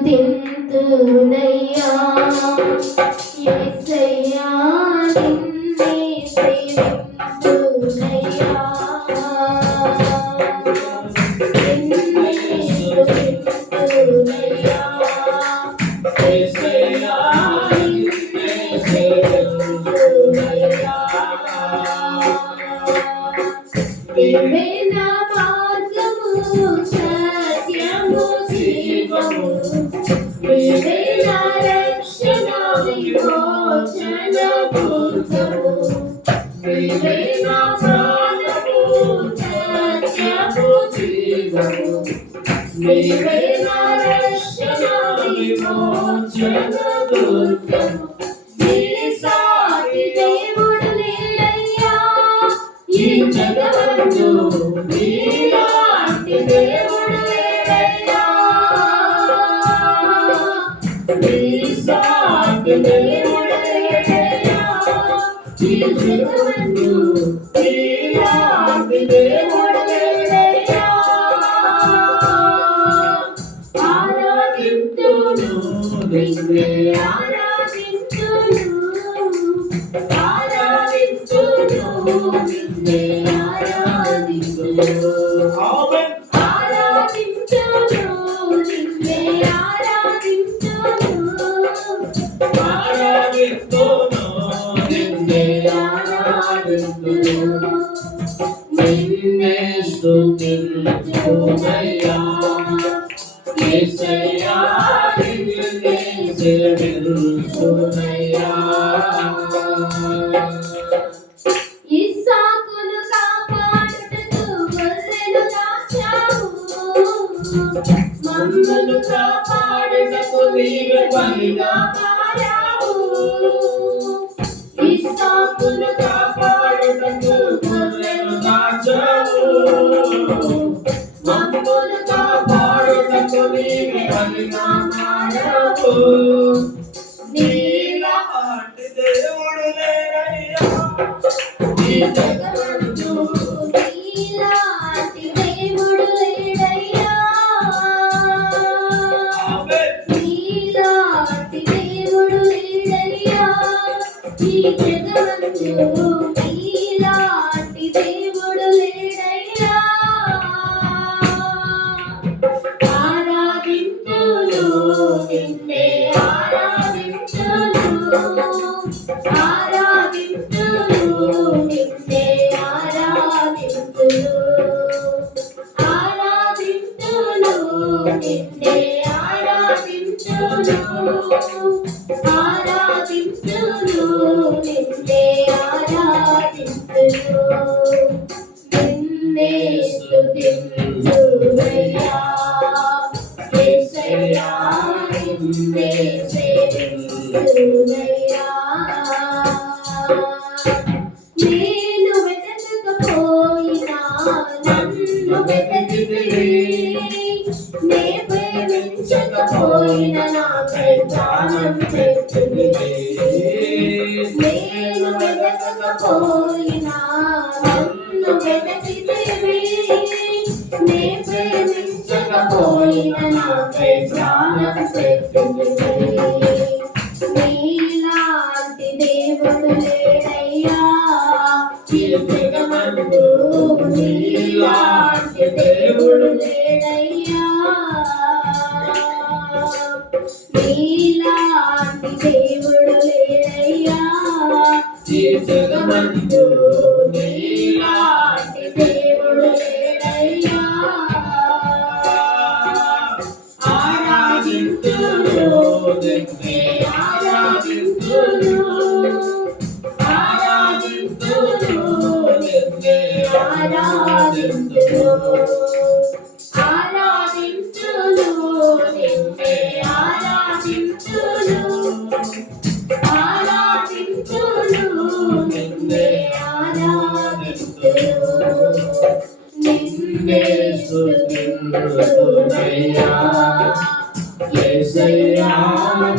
తింతునయ్యా యేసయ్యా నిన్నే సేవింతునయ్యా నిన్నే స్తుతింతునయ్యా యేసయ్యా నిన్నే సేవింతునయ్యా నీవే నా మార్గము సత్యము జీవము నీవే నా రక్షణ విమోచన దుర్గము నీవే నా ప్రాణము సత్యము జీవము నీవే నా రక్షణ విమోచన దుర్గము నీ సాటి దేవుడు లేడయ్యా ఈ జగమందు నీలాంటి దేవుడు లేడయ్యా నీ సాటి దేవుడు లేడయ్యా ఈ జగమందు నీలాంటి దేవుడు లేడయ్యా ఆరాధింతును నిన్నే ఆరాధింతును ఆరాధింతును నిన్నే ఆరాధింతును ఆమేన్ ఆరాధింతును నిన్నే ఆరాధింతును ఆరాధింతును నిన్నే ఆరాధింతును నిన్నే స్తుతింతునయ్యా యేసయ్యా నిన్నే సేవింతునయ్యా ఇస్సాకును కాపాడుటకు గొర్రెను కాచావు మమ్మను కాపాడుటకు నీవే బలిగా మారావు ఇస్సాకును కాపాడుటకు గొర్రెను కాచావు మమ్మను కాపాడుటకు నీవే బలిగా మారావు నీలాంటి దేవుడు లేడయ్యా ఈ జగమందు నీలాంటి దేవుడు లేడయ్యా నీలాంటి దేవుడు లేడయ్యా ఈ జగమందు నీలాంటి దేవుడు లేడయ్యా ఆరాధింతును నిన్నే ఆరాధింతును ఆరాధింతును నిన్నే ఆరాధింతును ఆరాధింతును నిన్నే ఆరాధింతును ఆరాధింతును నిన్నే ఆరాధింతును నిన్నే స్తుతింతునయ్యా యేసయ్యా నిన్నే సేవింతునయ్యా నేను వెతకకపోయినా నన్ను వెతికితివి నే ప్రేమించకపోయినా నాకై ప్రాణం పెట్టితివి నేను వెతకకపోయినా నన్ను వెతికితివి నే ప్రేమించకపోయినా నాకై ప్రాణం పెట్టితివి నీలాంటి దేవుడు లేడయ్యా ఈ జగమందు నీలాంటి దేవుడు లేడయ్యా నీలాంటి దేవుడు లేడయ్యా ఈ జగమందు నీలాంటి దేవుడు లేడయ్యా ఆరాధింతును నిన్నే ఆరాధింతును ఆరాధింతును నిన్నే ఆరాధింతును ఆరాధింతును నిన్నే ఆరాధింతును ఆరాధింతును నిన్నే ఆరాధింతును నిన్నే స్తుతింతునయ్యా యేసయ్యా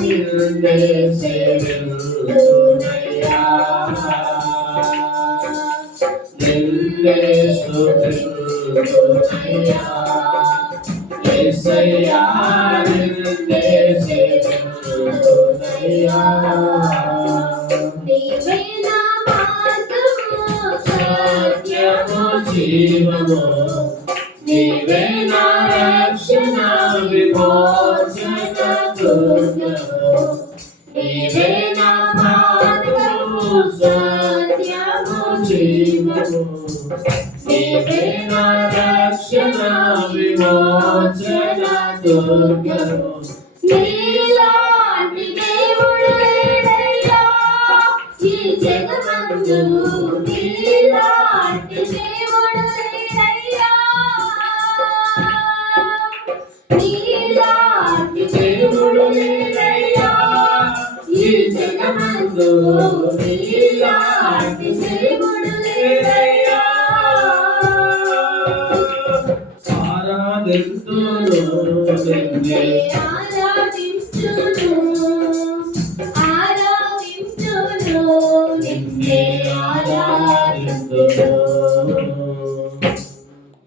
నిన్నే సేవింతునయ్యా నిన్నే స్తుతింతునయ్యా యేసయ్యా నిన్నే విమోచన దుర్గము నీవే నా మార్గము సత్యము జీవము నీవే నా రక్షణ విమోచన దుర్గము నీలాంటి దేవుడు లేడయ్యా ఈ జగమందు నీలాంటి దేవుడు లేడయ్యా నీలాంటి దేవుడు లేడయ్యా ఈ జగమందు నీలాంటి దేవుడు లేడయ్యా ఆరాధింతును నిన్నే ఆరాధింతును నిన్నే ఆరాధింతును